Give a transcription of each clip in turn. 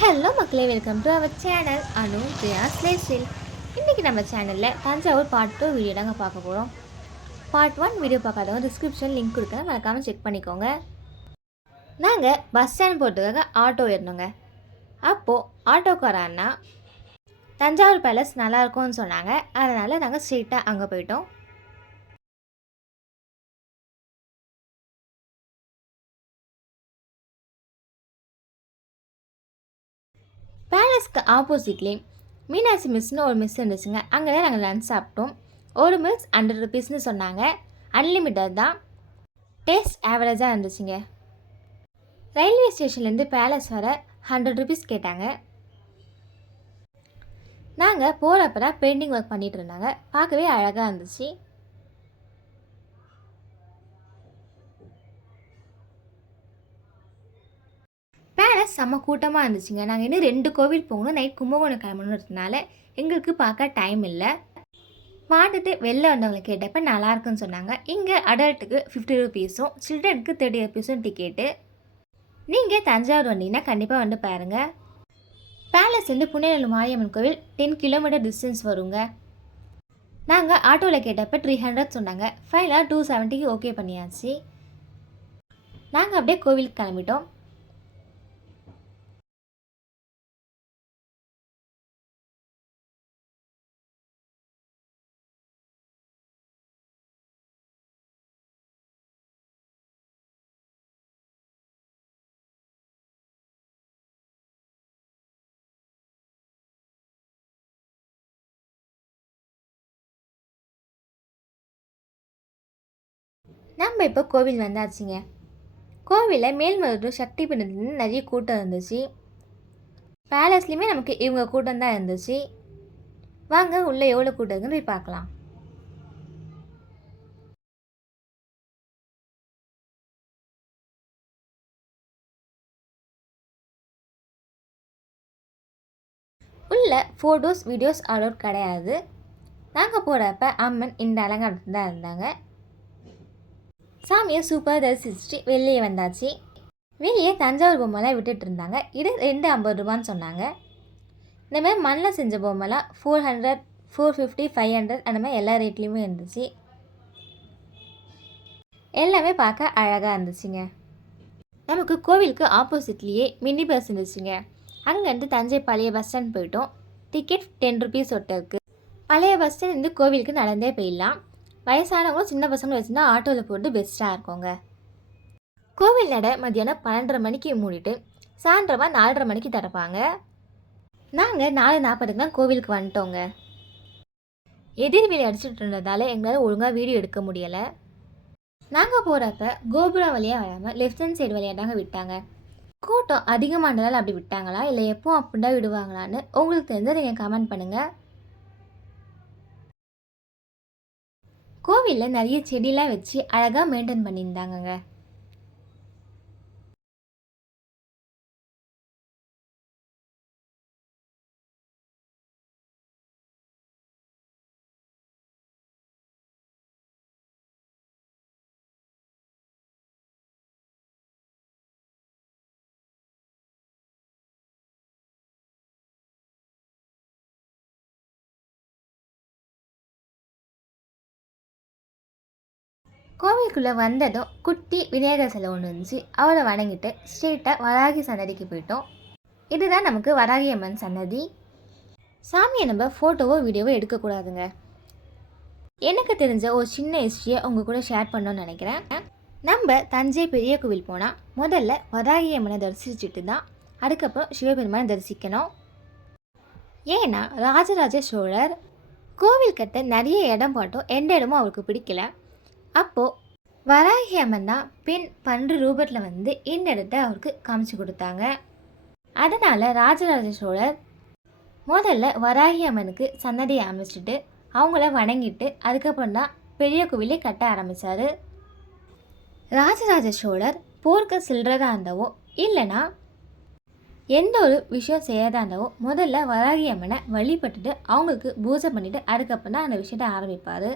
Hello மக்களே, welcome to our channel Anu Priya's lifestyle. இன்றைக்கி நம்ம சேனலில் தஞ்சாவூர் பார்ட் 2 வீடியோ தாங்க பார்க்க போகிறோம். பார்ட் 1 வீடியோ பார்க்காதவங்க டிஸ்கிரிப்ஷன் லிங்க் கொடுக்குறேன், மறக்காமல் செக் பண்ணிக்கோங்க. நாங்கள் பஸ் ஸ்டாண்ட் போகிறதுக்காக ஆட்டோ ஏறினோங்க. அப்போது ஆட்டோக்கார அண்ணா தஞ்சாவூர் பேலஸ் நல்லாயிருக்கும்னு சொன்னாங்க. அதனால் நாங்கள் ஸ்ட்ரெயிட்டாக அங்கே போயிட்டோம். பேலஸ்க்கு ஆப்போசிட்லேயே மீனாட்சி மிஸ்னு ஒரு மிஸ் இருந்துச்சுங்க. அங்கே தான் நாங்கள் லன்ச் சாப்பிட்டோம். ஒரு மிஸ் 100 ருபீஸ்னு சொன்னாங்க. அன்லிமிட்டட் தான். டேஸ்ட் ஆவரேஜாக இருந்துச்சுங்க. ரயில்வே ஸ்டேஷன்லேருந்து பேலஸ் வர 100 ருபீஸ் கேட்டாங்க. நாங்கள் போகிறப்ப தான் பெயிண்டிங் ஒர்க் பண்ணிகிட்டு இருந்தாங்க. பார்க்கவே அழகாக இருந்துச்சு. பேலஸ் செம்ம கூட்டமாக இருந்துச்சுங்க. நாங்கள் இன்னும் 2 கோவில் போகணும். நைட் கும்பகோணம் கிளம்பணுன்றதுனால எங்களுக்கு பார்க்க டைம் இல்லை. பார்த்துட்டு வெளில வந்தவங்களை கேட்டப்போ நல்லாயிருக்குன்னு சொன்னாங்க. இங்கே அடல்ட்டுக்கு 50 ருபீஸும் சில்ட்ரனுக்கு 30 ருபீஸும் டிக்கெட்டு. நீங்கள் தஞ்சாவூர் வந்தீங்கன்னா கண்டிப்பாக வந்து பாருங்கள். பேலஸ்லேருந்து புனேநல்லூர் மாரியம்மன் கோவில் 10 கிலோமீட்டர் டிஸ்டன்ஸ் வருங்க. நாங்கள் ஆட்டோவில் கேட்டப்போ 300 சொன்னாங்க. ஃபைனலாக 270க்கு ஓகே பண்ணியாச்சு. நாங்கள் அப்படியே கோவிலுக்கு கிளம்பிட்டோம். நம்ம இப்போ கோவில் வந்தாச்சுங்க. கோவிலில் மேல்மருவத்தூர் சக்தி பீடத்துலேருந்து நிறைய கூட்டம் இருந்துச்சு. பேலஸ்லேயுமே நமக்கு இவங்க கூட்டம் தான் இருந்துச்சு. வாங்க உள்ளே எவ்வளோ கூட்டம் இருக்குன்னு போய் பார்க்கலாம். உள்ள ஃபோட்டோஸ் வீடியோஸ் அலோட் கிடையாது. நாங்கள் போகிறப்ப அம்மன் இந்த அலங்காரத்தில் தான் இருந்தாங்க. சாமியை சூப்பராக தரிசிச்சுட்டு வெளியே வந்தாச்சு. வெளியே தஞ்சாவூர் பொம்மைலாம் விட்டுட்டு இருந்தாங்க. இது 250 ரூபான்னு சொன்னாங்க. இந்த மாதிரி மண்ணில் செஞ்ச பொம்மைலாம் 400, 450, 500 அந்த மாதிரி எல்லா ரேட்லேயுமே இருந்துச்சு. எல்லாமே பார்க்க அழகாக இருந்துச்சுங்க. நமக்கு கோவிலுக்கு ஆப்போசிட்லேயே மினி பஸ் இருந்துச்சுங்க. அங்கேருந்து தஞ்சை பழைய பஸ் ஸ்டாண்ட் போயிட்டோம். டிக்கெட் 10 ருபீஸ் ஒருத்தருக்கு. பழைய பஸ் ஸ்டாண்ட் கோவிலுக்கு நடந்தே போயிடலாம். வயசானவங்களும் சின்ன பசங்களும் வச்சுருந்தா ஆட்டோவில் போட்டு பெஸ்ட்டாக இருக்குங்க. கோவில் நட மத்தியானம் 12:30 மணிக்கு மூடிட்டு சாயந்தரமாக 4:30 மணிக்கு திறப்பாங்க. நாங்கள் 4:40க்கு தான் கோவிலுக்கு வந்துட்டோங்க. எதிர்வெளி அடிச்சுட்டு இருந்ததால் எங்களால் ஒழுங்காக வீடியோ எடுக்க முடியலை. நாங்கள் போகிறப்ப கோபுரம் வழியாக வராமல் லெஃப்ட் ஹேண்ட் சைடு வழியாக தாங்க விட்டாங்க. கூட்டம் அதிகமானதால் அப்படி விட்டாங்களா இல்லை எப்போ அப்படின்னா விடுவாங்களான்னு உங்களுக்கு தெரிஞ்சதை நீங்கள் கமெண்ட் பண்ணுங்கள். கோவிலில் நிறைய செடியெலாம் வச்சு அழகாக மெயின்டைன் பண்ணியிருந்தாங்கங்க. கோவிலுக்குள்ளே வந்ததும் குட்டி விநாயகர் சிலை ஒன்று இருந்துச்சு. அவரை வணங்கிட்டு ஸ்ட்ரெயிட்டாக வராகி சன்னதிக்கு போயிட்டோம். இதுதான் நமக்கு வராகி அம்மன் சன்னதி. சாமியை நம்ம ஃபோட்டோவோ வீடியோவோ எடுக்கக்கூடாதுங்க. எனக்கு தெரிஞ்ச ஒரு சின்ன ஹிஸ்ட்ரியை உங்கள் கூட ஷேர் பண்ணணும்னு நினைக்கிறேன். நம்ம தஞ்சை பெரிய கோவில் போனால் முதல்ல வராகி அம்மனை தரிசிச்சுட்டு தான் அதுக்கப்புறம் சிவபெருமானை தரிசிக்கணும். ஏன்னா ராஜராஜ சோழர் கோவில் கட்ட நிறைய இடம் பார்த்தோம், எந்த இடமும் அவருக்கு பிடிக்கல. அப்போது வராகி அம்மன் தான் பெண் பன்று ரூபத்தில் வந்து இந்த இடத்த அவருக்கு காமிச்சு கொடுத்தாங்க. அதனால் ராஜராஜ சோழர் முதல்ல வராகி அம்மனுக்கு சன்னதியை அமைச்சிட்டு அவங்கள வணங்கிட்டு அதுக்கப்புறம் தான் பெரிய கோவிலே கட்ட ஆரம்பித்தார். ராஜராஜ சோழர் போர்க்க செல்றதா இருந்தாவோ இல்லைன்னா எந்த ஒரு விஷயம் செய்யறதா இருந்தாவோ முதல்ல வராகி அம்மனை வழிபட்டுட்டு அவங்களுக்கு பூஜை பண்ணிவிட்டு அதுக்கப்புறம் தான் அந்த விஷயத்தை ஆரம்பிப்பார்.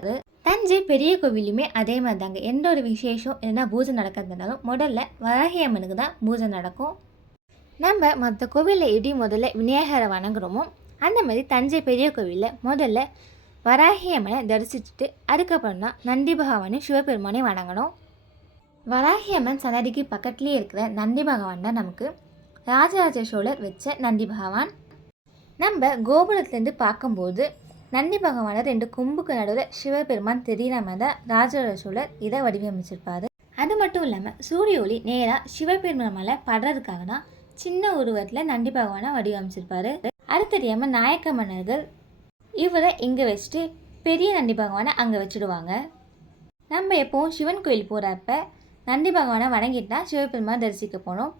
தஞ்சை பெரிய கோவிலுமே அதே மாதிரி தாங்க. எந்த ஒரு விசேஷம் இல்லைன்னா பூஜை நடக்கிறதுனாலும் முதல்ல வராகி அம்மனுக்கு தான் பூஜை நடக்கும். நம்ம மற்ற கோவிலில் எப்படி முதல்ல விநாயகரை வணங்குறோமோ அந்த மாதிரி தஞ்சை பெரிய கோவிலில் முதல்ல வராகி அம்மனை தரிசிச்சுட்டு அதுக்கப்புறம் தான் நந்தி பகவானையும் சிவபெருமானையும் வணங்கணும். வராகி அம்மன் சன்னதிக்கு பக்கத்துலேயே இருக்கிற நந்தி பகவான் தான் நமக்கு ராஜராஜ சோழர் வச்ச நந்தி பகவான். நம்ம கோபுரத்துலேருந்து பார்க்கும்போது நந்தி பகவானை 2 கொம்புக்கு நடுவில் சிவபெருமான் தெரிகிற மாதிரி தான் ராஜராஜ சோழர் இதை வடிவமைச்சிருப்பார். அது மட்டும் இல்லாமல் சூரிய ஒளி நேராக சிவபெருமான் மேலே படுறதுக்காக தான் சின்ன உருவத்தில் நந்தி பகவானை வடிவமைச்சிருப்பார். அது தெரியாமல் நாயக்க மன்னர்கள் இவரை இங்கே வச்சுட்டு பெரிய நந்தி பகவானை அங்கே வச்சுடுவாங்க. நம்ம எப்போவும் சிவன் கோயில் போகிறப்ப நந்தி பகவானை வணங்கிட்டு தான் சிவபெருமானை தரிசிக்க போனோம்.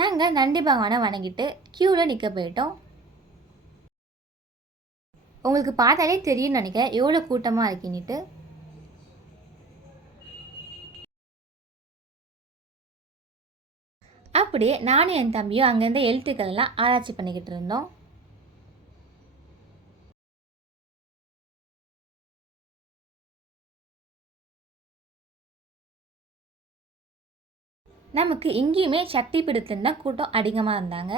நாங்கள் நந்தி பகவானை வணங்கிட்டு க்யூவில் நிற்க போயிட்டோம். உங்களுக்கு பார்த்தாலே தெரியும்னு நினைக்கிறேன் எவ்வளோ கூட்டமாக இருக்குன்னுட்டு. அப்படியே நானும் என் தம்பியும் அங்கேருந்து எழுத்துக்கள் எல்லாம் ஆராய்ச்சி பண்ணிக்கிட்டு இருந்தோம். நமக்கு இங்கேயுமே சக்தி பீடத்துல தான் கூட்டம் அதிகமாக இருந்தாங்க.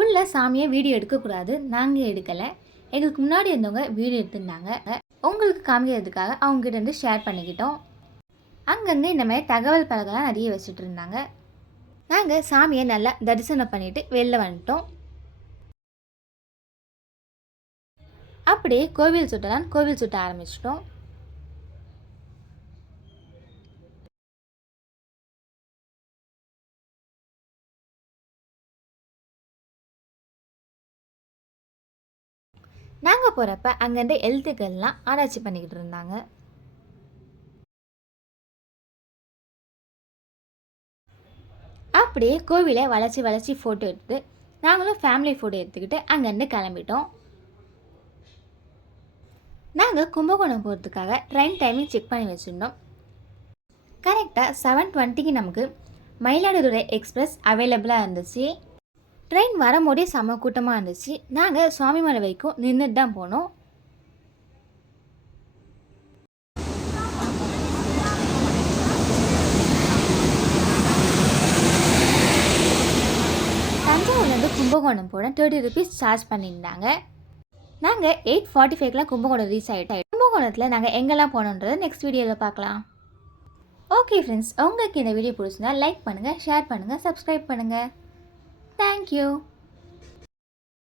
உள்ள சாமியை வீடியோ எடுக்கக்கூடாது, நாங்கள் எடுக்கலை. எங்களுக்கு முன்னாடி இருந்தவங்க வீடியோ எடுத்திருந்தாங்க. உங்களுக்கு காமிக்கிறதுக்காக அவங்ககிட்ட இருந்து ஷேர் பண்ணிக்கிட்டோம். அங்கங்கே இந்த மாதிரி தகவல் பலகெல்லாம் நிறைய வச்சுட்டு இருந்தாங்க. நாங்கள் சாமியை நல்லா தரிசனம் பண்ணிட்டு வெளில வந்துட்டோம். அப்படியே கோவில் சுட்ட ஆரம்பிச்சிட்டோம். நாங்கள் போகிறப்ப அங்கேருந்து எழுத்துக்கள்லாம் ஆராய்ச்சி பண்ணிக்கிட்டு இருந்தாங்க. அப்படியே கோவிலை வளைச்சி ஃபோட்டோ எடுத்து நாங்களும் ஃபேமிலி ஃபோட்டோ எடுத்துக்கிட்டு அங்கேருந்து கிளம்பிட்டோம். நாங்கள் கும்பகோணம் போகிறதுக்காக ட்ரெயின் டைமிங் செக் பண்ணி வச்சுருந்தோம். கரெக்டாக 7:20க்கு நமக்கு மயிலாடுதுறை எக்ஸ்பிரஸ் அவைலபிளாக இருந்துச்சு. ட்ரெயின் வரும்போதே செம்ம கூட்டமாக இருந்துச்சு. நாங்கள் சுவாமிமலை வரைக்கும் நின்றுட்டு தான் போனோம். தஞ்சாவூர்லேருந்து கும்பகோணம் போட 30 rupees சார்ஜ் பண்ணியிருந்தாங்க. நாங்கள் 8:45க்குலாம் கும்பகோணம் ரீச் ஆகிட்டோம். கும்பகோணத்தில் நாங்கள் எங்கெல்லாம் போனோன்றதை நெக்ஸ்ட் வீடியோவில் பார்க்கலாம். ஓகே ஃப்ரெண்ட்ஸ், உங்களுக்கு இந்த வீடியோ பிடிச்சிருந்தா லைக் பண்ணுங்கள், ஷேர் பண்ணுங்கள், சப்ஸ்கிரைப் பண்ணுங்கள். Thank you.